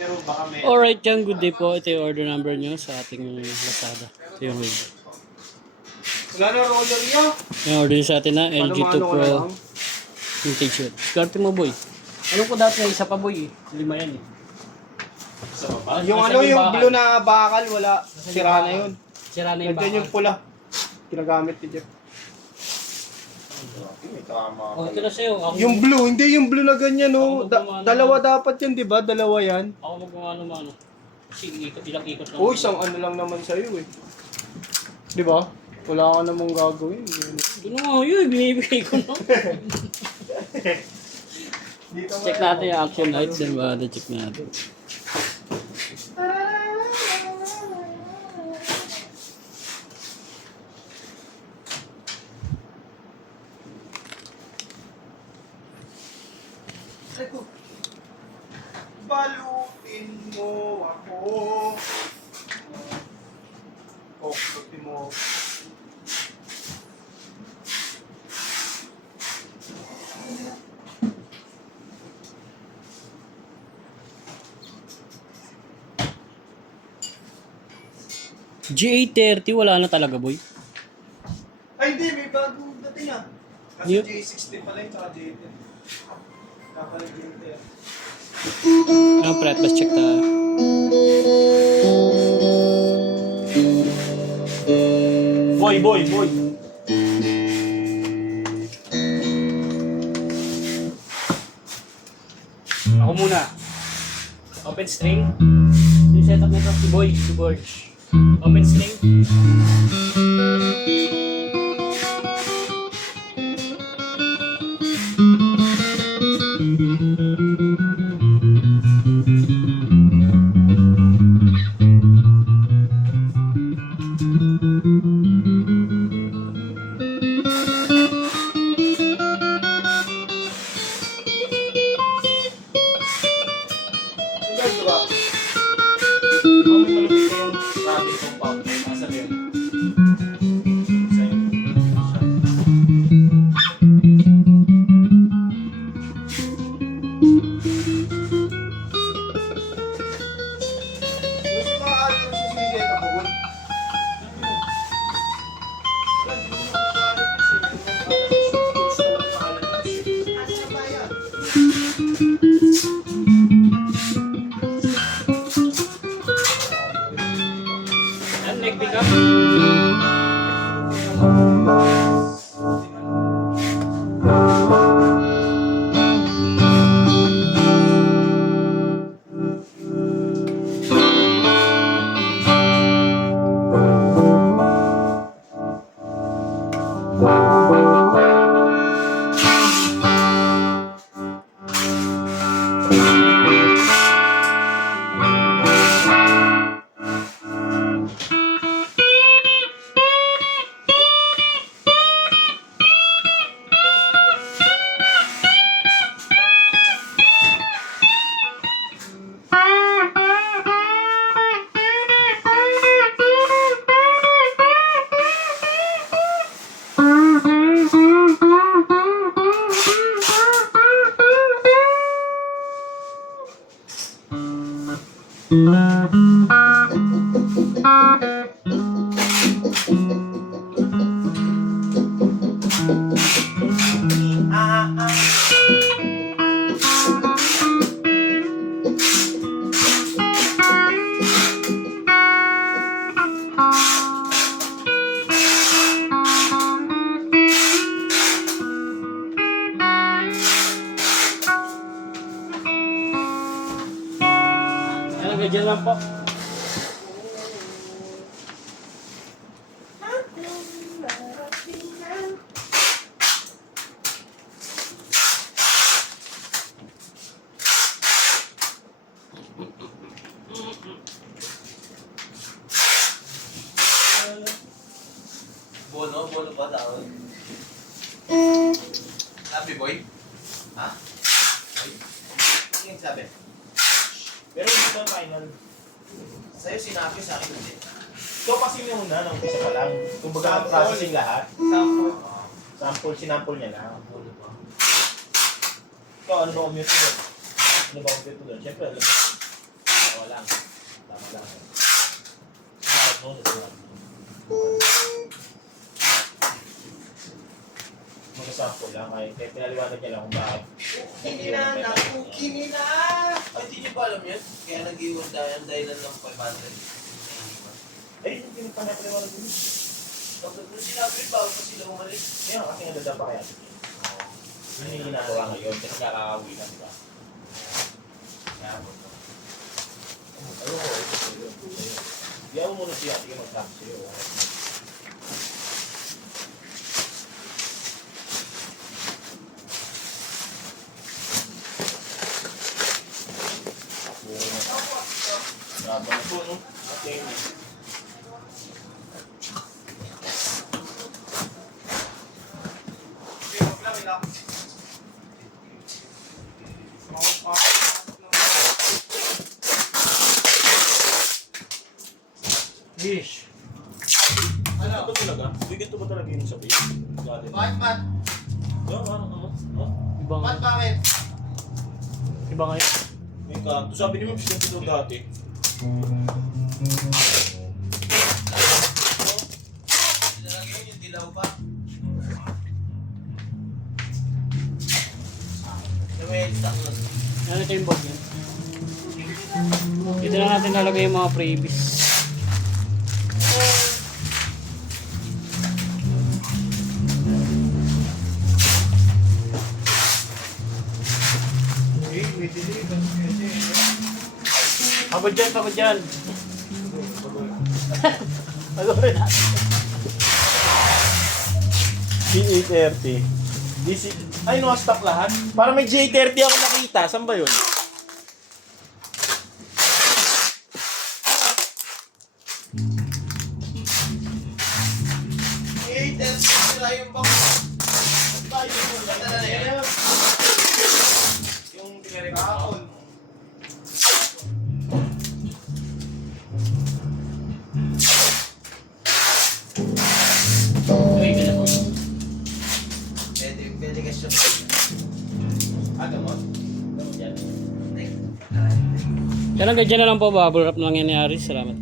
Pero baka may... Alright yan, good day po. Ito yung order number nyo sa ating Lazada. Ito yung wave. Wala na roller nyo. Yung order nyo sa atin na LG2 Pro Vintage Shirt. Skarte mo boy. Alam ko dati isa pa boy eh. 5 yan eh. Sa baba? Yung ano, yung blue na bakal, wala. Sira na yun. Sira na yung Nandiyan yung pula. Ginagamit ni Jeff. Oh, ito na sa'yo. Ako Yung blue, hindi yung blue na ganyan, no. Dalawa dapat yan, di ba? Dalawa yan. Ako magmano-mano. Kasi ilang ikot lang. Oo, isang ano lang naman sa'yo eh. Di ba? Wala ka namang gagawin. Doon nga yun, binibigay ko no. Check natin yung action lights, then ba? Check natin. Balutin mo ako. Oh, balutin mo. G830, wala na talaga boy. Ay, hindi. May bagong dating ah. Kasi Yun. J60 pala yung tsaka J10. Kakalit J10. Ang pre, let's check tayo. Boy. Ako muna. Open string. Yung setup nito si Boy, si Borge. Open string. Leg pick up. Diyan lang po. Bono ba tawag? Sabi boy? Ha? Boy? Ano yung sabi? Pero hindi pa final. Sa'yo sinabi, sa akin hindi. Ito kasi yung una, nung isa pa lang. Kumbaga processing lahat. Sample. Sample, sinample niya lang. Bono ba? Ito, ano ba commute doon? Ano ba commute doon? Siyempre, alam mo. Okay lang, kaya pinaliwanag niya lang kung bakit. Kinina! Ay, hindi niyo ba alam yun? Kaya nag-iwan ang dahilan ng 500. Eh, hindi pa napaliwanag yun. Tapos nung sinabi yun, bago pa sila umalis. Kaya kasi nagdadaan pa kaya. Yun yung ginagawa ngayon, kasi nakakauwi lang, diba? Kaya ako. Ano ko, di ako muna siya, sige magsabi sa'yo. Laban po, no? Okay. Ish. Ano ba talaga? Bigat ba talaga yung sabi? Bakit, Matt? Ano? Iba nga. Matt, bakit? Iba nga yun. May kanto. Sabi ni Ma'am, siya ito dati. Nilalagay yun yung dilaw pa. Yung may stock na. Ano ito yung board yun? Dito na natin lalagay yung mga freebies. Pagod dyan, pagod dyan. Pagod rin natin. P830. Ay, no-stock lahat? Para may J30 ako nakita. Saan ba yun? Eh, test sila yung box. Tayo mo na na yan. Yung pinarepon. Okay, ganun po. Pwede ka siya. Ano mo? Ano dyan? Kaya lang ganyan na lang po, bubble wrap na lang nangyayari. Salamat.